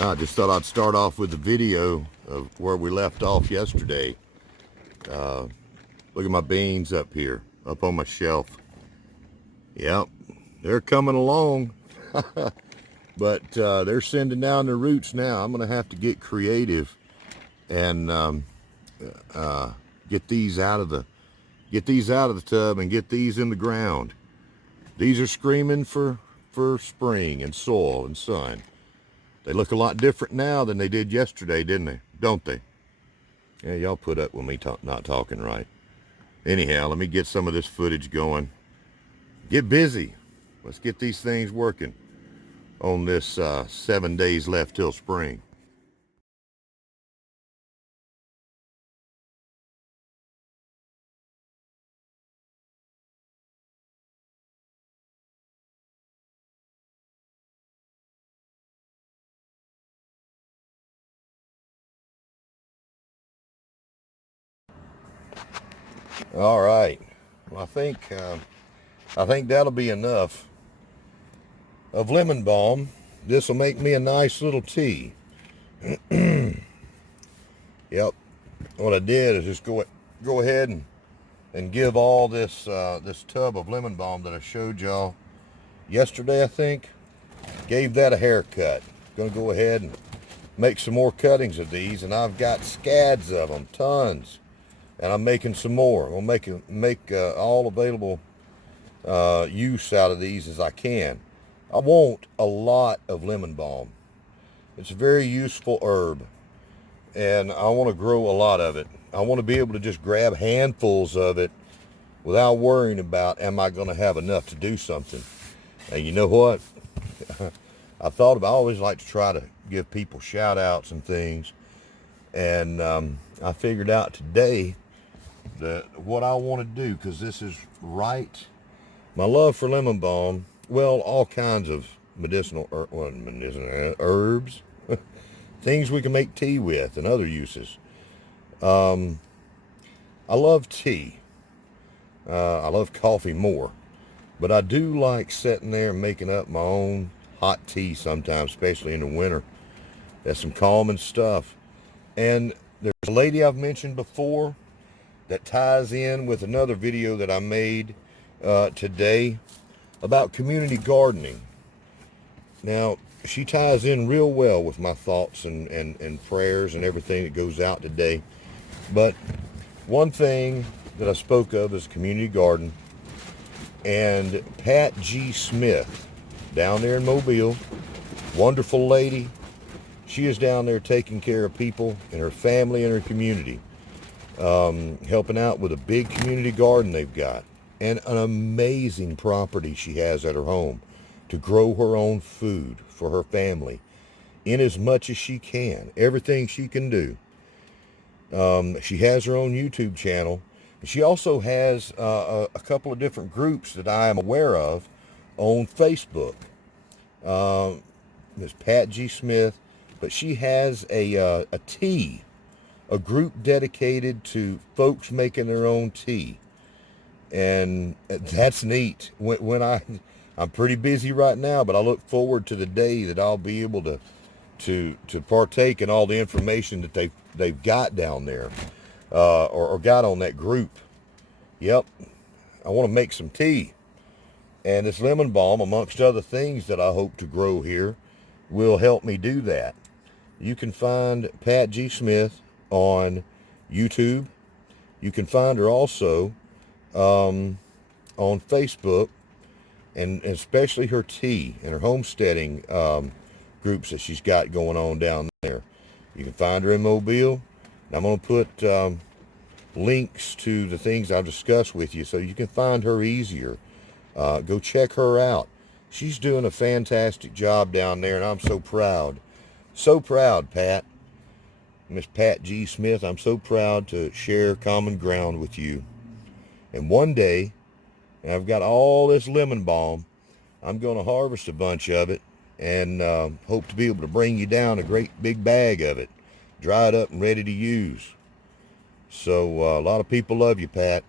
I just thought I'd start off with a video of where we left off yesterday. Look at my beans up here, up on my shelf. Yep, they're coming along, but they're sending down their roots now. I'm gonna have to get creative and get these out of the tub and get these in the ground. These are screaming for spring and soil and sun. They look a lot different now than they did yesterday, didn't they? Don't they? Yeah, y'all put up with me not talking right. Anyhow, let me get some of this footage going. Get busy. Let's get these things working on this 7 days left till spring. All right. Well, I think that'll be enough of lemon balm. This will make me a nice little tea. Yep. What I did is just go ahead and give all this this tub of lemon balm that I showed y'all yesterday, I think, gave that a haircut. Gonna go ahead and make some more cuttings of these, and I've got scads of them, tons, and I'm making some more. I'm gonna make all available use out of these as I can. I want a lot of lemon balm. It's a very useful herb, and I want to grow a lot of it. I want to be able to just grab handfuls of it without worrying about, am I going to have enough to do something? And you know what? I always like to try to give people shout outs and things. And I figured out today that what I want to do, because this is right, my love for lemon balm, well, all kinds of medicinal herbs, things we can make tea with and other uses. I love tea. I love coffee more, but I do like sitting there and making up my own hot tea sometimes, especially in the winter. That's some calming stuff. And there's a lady I've mentioned before that ties in with another video that I made today about community gardening. Now, she ties in real well with my thoughts and prayers and everything that goes out today. But one thing that I spoke of is community garden. And Pat G. Smith, down there in Mobile, wonderful lady. She is down there taking care of people and her family and her community, helping out with a big community garden they've got, and an amazing property she has at her home to grow her own food for her family in as much as she can, everything she can do. She has her own YouTube channel. She also has a couple of different groups that I am aware of on Facebook. Ms. Pat G. Smith, but she has a group dedicated to folks making their own tea. And that's neat. I'm pretty busy right now, but I look forward to the day that I'll be able to partake in all the information that they've got down there, or got on that group. Yep, I want to make some tea, and this lemon balm, amongst other things that I hope to grow here, will help me do that. You can find Pat G. Smith on YouTube. You can find her also on Facebook, and especially her tea and her homesteading groups that she's got going on down there. You can find her in Mobile. And I'm going to put links to the things I've discussed with you so you can find her easier. Go check her out. She's doing a fantastic job down there, and I'm so proud. So proud, Pat. Miss Pat G. Smith, I'm so proud to share common ground with you. And one day, and I've got all this lemon balm, I'm going to harvest a bunch of it and hope to be able to bring you down a great big bag of it, dried up and ready to use. So a lot of people love you, Pat.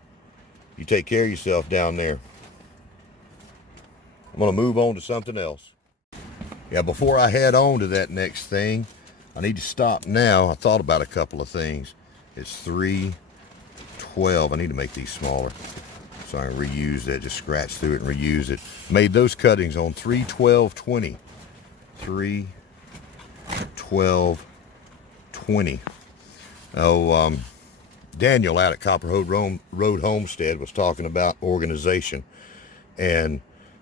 You take care of yourself down there. I'm going to move on to something else. Yeah, before I head on to that next thing, I need to stop now. I thought about a couple of things. It's 312. I need to make these smaller so I can reuse that. Just scratch through it and reuse it. Made those cuttings on 31220. 31220. Oh, Daniel out at Copper Road Homestead was talking about organization, and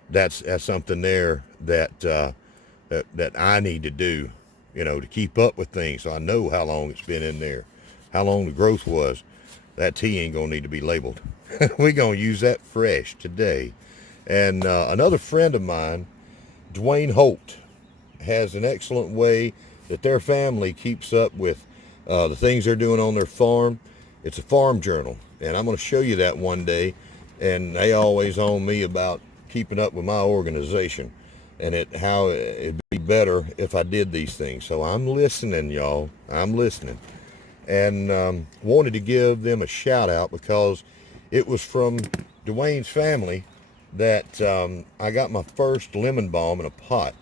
that's something there that that I need to do, you know, to keep up with things. So I know how long it's been in there, how long the growth was. That tea ain't gonna need to be labeled. We're gonna use that fresh today. And another friend of mine, Dwayne Holt, has an excellent way that their family keeps up with the things they're doing on their farm. It's a farm journal, and I'm going to show you that one day. And they always own me about keeping up with my organization and how it'd be better if I did these things. So I'm listening, y'all. I'm listening. And wanted to give them a shout out because it was from Dwayne's family that I got my first lemon balm in a pot.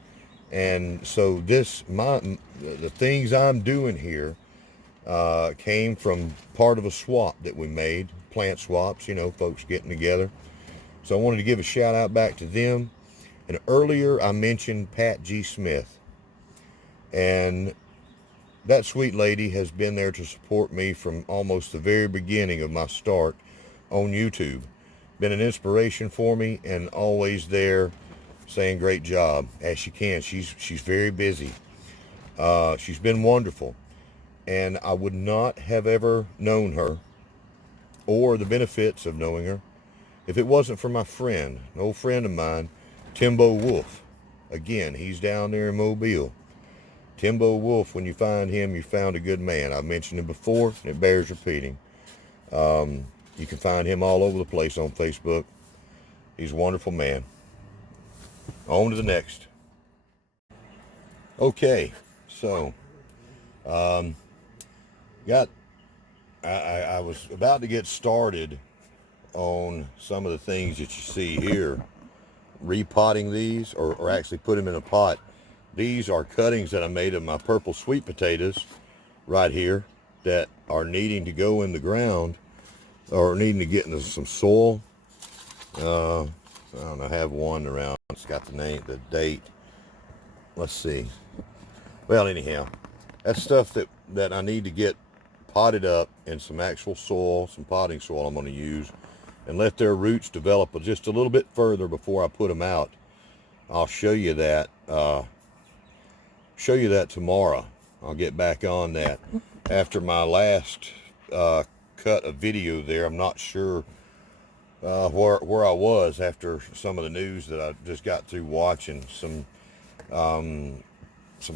And so the things I'm doing here came from part of a swap that we made, plant swaps, you know, folks getting together. So I wanted to give a shout out back to them. And earlier I mentioned Pat G. Smith. And that sweet lady has been there to support me from almost the very beginning of my start on YouTube. Been an inspiration for me and always there saying great job as she can. She's very busy. She's been wonderful. And I would not have ever known her or the benefits of knowing her if it wasn't for my friend, an old friend of mine, Timbo Wolf. Again, he's down there in Mobile. Timbo Wolf, when you find him, you found a good man. I've mentioned him before, and it bears repeating. You can find him all over the place on Facebook. He's a wonderful man. On to the next. Okay, so I was about to get started on some of the things that you see here. Repotting these, or actually put them in a pot. These are cuttings that I made of my purple sweet potatoes right here that are needing to go in the ground or needing to get into some soil. I don't know, I have one around. It's got the name, the date. Let's see. Well, anyhow, that's stuff that I need to get potted up in some actual soil, some potting soil I'm going to use, and let their roots develop just a little bit further before I put them out. I'll show you that. Show you that tomorrow. I'll get back on that after my last cut of video there. I'm not sure where I was after some of the news that I just got through watching. Some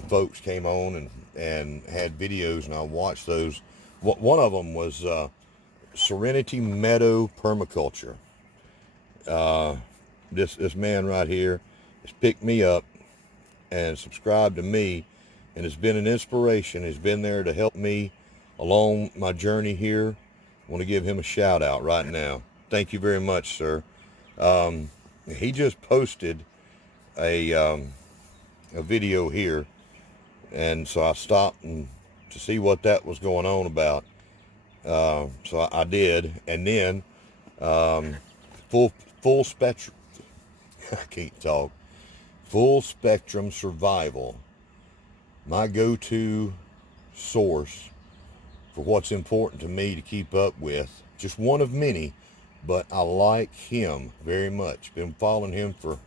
folks came on and had videos, and I watched those. One of them was Serenity Meadow Permaculture. This man right here has picked me up and subscribed to me, and has been an inspiration. He's been there to help me along my journey here. I want to give him a shout out right now. Thank you very much, sir. He just posted a video here, and so I stopped to see what that was going on about. So I did, and then full spectrum. I can't talk. Full Spectrum Survival, my go-to source for what's important to me to keep up with. Just one of many, but I like him very much. Been following him for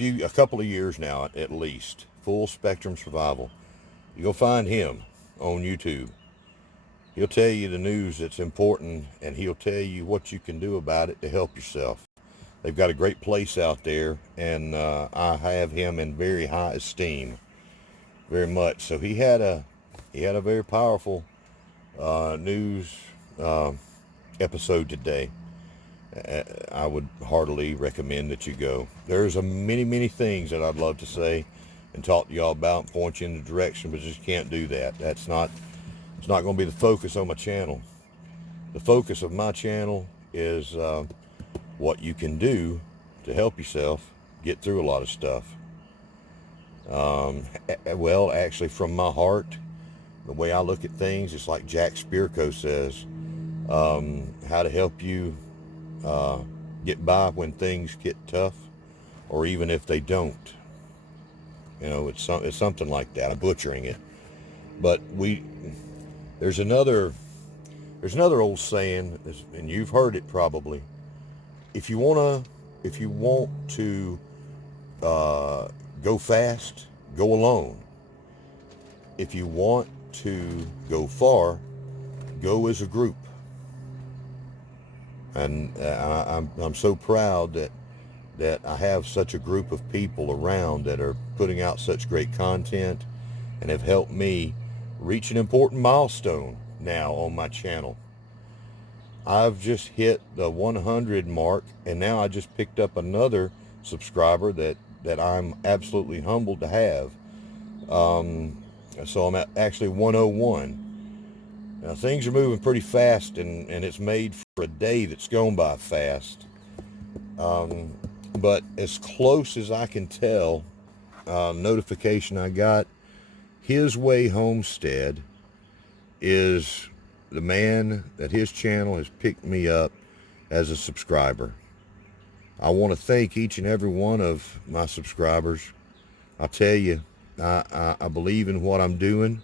a couple of years now at least. Full Spectrum Survival. You'll find him on YouTube. He'll tell you the news that's important, and he'll tell you what you can do about it to help yourself. They've got a great place out there, and I have him in very high esteem, very much. So he had a very powerful news episode today. I would heartily recommend that you go. There's many things that I'd love to say and talk to y'all about and point you in the direction, but just can't do that. It's not going to be the focus on my channel. The focus of my channel is what you can do to help yourself get through a lot of stuff. Well, actually, from my heart, the way I look at things, it's like Jack Spirko says, how to help you uh, get by when things get tough, or even if they don't. You know, it's something like that. I'm butchering it, but there's another there's another old saying, and you've heard it probably. If you want to uh, go fast, go alone. If you want to go far, go as a group. And I'm so proud that I have such a group of people around that are putting out such great content and have helped me reach an important milestone now on my channel. I've just hit the 100 mark, and now I just picked up another subscriber that I'm absolutely humbled to have. So I'm at actually 101. Now things are moving pretty fast, and it's made for a day that's gone by fast. But as close as I can tell, notification I got, His Way Homestead is the man that his channel has picked me up as a subscriber. I want to thank each and every one of my subscribers. I'll tell you, I believe in what I'm doing.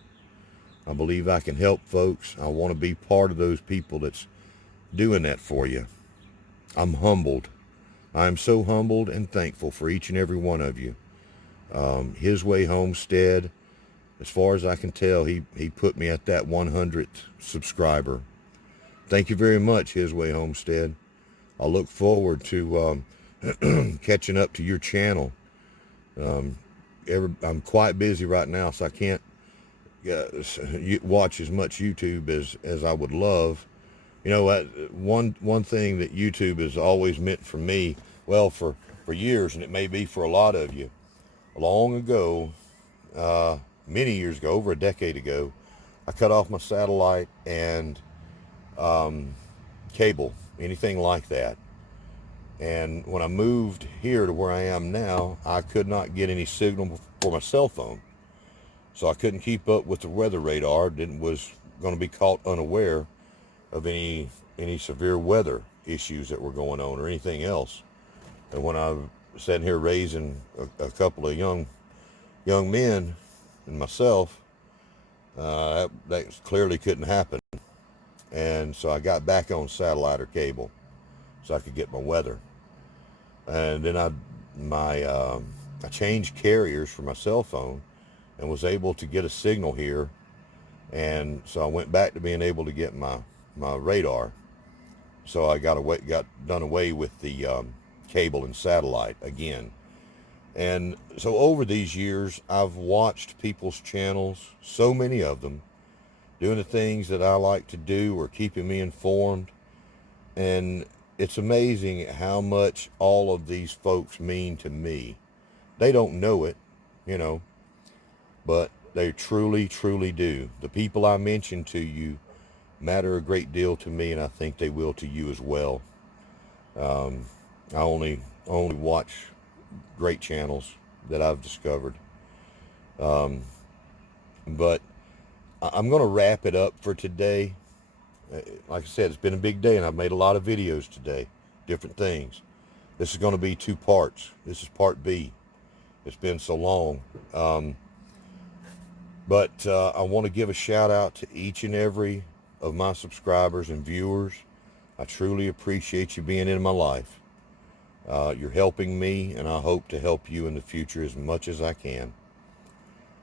I believe I can help folks. I want to be part of those people that's doing that for you. I'm humbled. I'm so humbled and thankful for each and every one of you. His Way Homestead, as far as I can tell, he put me at that 100th subscriber. Thank you very much, His Way Homestead. I look forward to catching up to your channel. I'm quite busy right now, so I can't watch as much YouTube as I would love. You know, one thing that YouTube has always meant for me, well, for years, and it may be for a lot of you, long ago, many years ago, over a decade ago, I cut off my satellite and cable, anything like that. And when I moved here to where I am now, I could not get any signal for my cell phone. So I couldn't keep up with the weather radar, was going to be caught unaware of any severe weather issues that were going on or anything else. And when I was sitting here raising a couple of young men and myself, that clearly couldn't happen. And so I got back on satellite or cable so I could get my weather. And then I changed carriers for my cell phone and was able to get a signal here. And so I went back to being able to get my radar. So I got done away with the cable and satellite again. And so over these years, I've watched people's channels, so many of them, doing the things that I like to do or keeping me informed. And it's amazing how much all of these folks mean to me. They don't know it, you know, but they truly, truly do. The people I mentioned to you matter a great deal to me, and I think they will to you as well. I only watch great channels that I've discovered. But I'm going to wrap it up for today. Like I said, it's been a big day, and I've made a lot of videos today, different things. This is going to be 2 parts. This is part B. It's been so long. But I want to give a shout out to each and every of my subscribers and viewers. I truly appreciate you being in my life. You're helping me, and I hope to help you in the future as much as I can.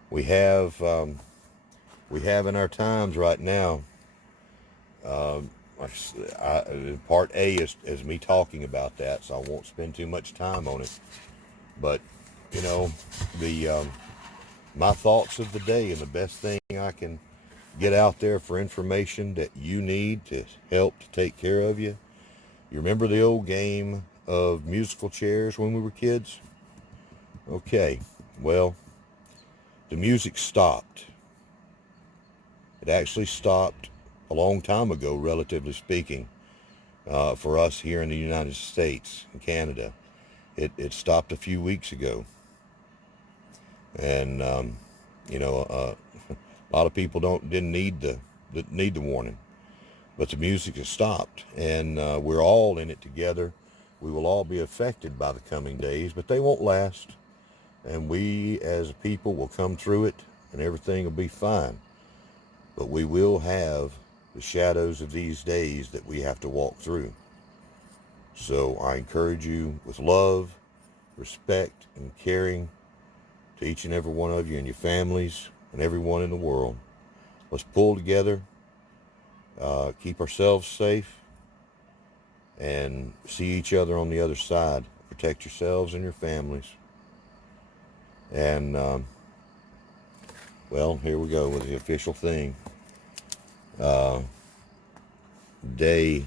We have in our times right now, part A is me talking about that, so I won't spend too much time on it. But, you know, my thoughts of the day, and the best thing I can get out there for information that you need to help to take care of you. You remember the old game of musical chairs when we were kids? Okay, well, the music stopped. It actually stopped a long time ago, relatively speaking, for us here in the United States and Canada. It stopped a few weeks ago. And you know, a lot of people didn't need the warning, but the music has stopped, and we're all in it together. We will all be affected by the coming days, but they won't last. And we as a people will come through it, and everything will be fine. But we will have the shadows of these days that we have to walk through. So I encourage you with love, respect, and caring to each and every one of you and your families and everyone in the world. Let's pull together, keep ourselves safe, and see each other on the other side. Protect yourselves and your families. And, well, here we go with the official thing. Day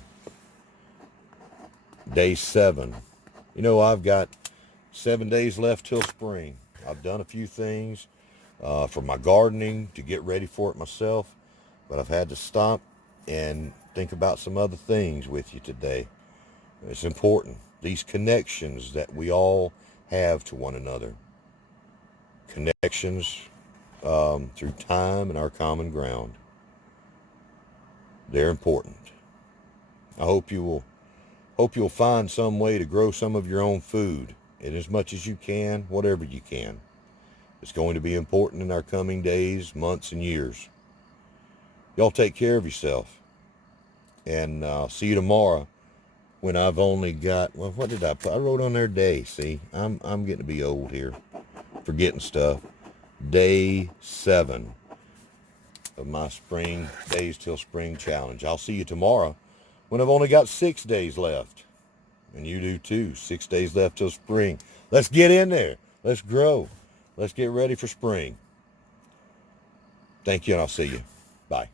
7. You know, I've got 7 days left till spring. I've done a few things for my gardening to get ready for it myself, but I've had to stop and think about some other things with you today. It's important. These connections that we all have to one another. Connections through time and our common ground. They're important. I hope you'll find some way to grow some of your own food, and as much as you can, whatever you can. It's going to be important in our coming days, months, and years. Y'all take care of yourself, and I'll see you tomorrow when I've only got, well, what did I put? I wrote on there day. See, I'm getting to be old here, forgetting stuff. Day 7 of my Spring Days Till Spring Challenge. I'll see you tomorrow when I've only got 6 days left. And you do too. 6 days left till spring. Let's get in there. Let's grow. Let's get ready for spring. Thank you, and I'll see you. Bye.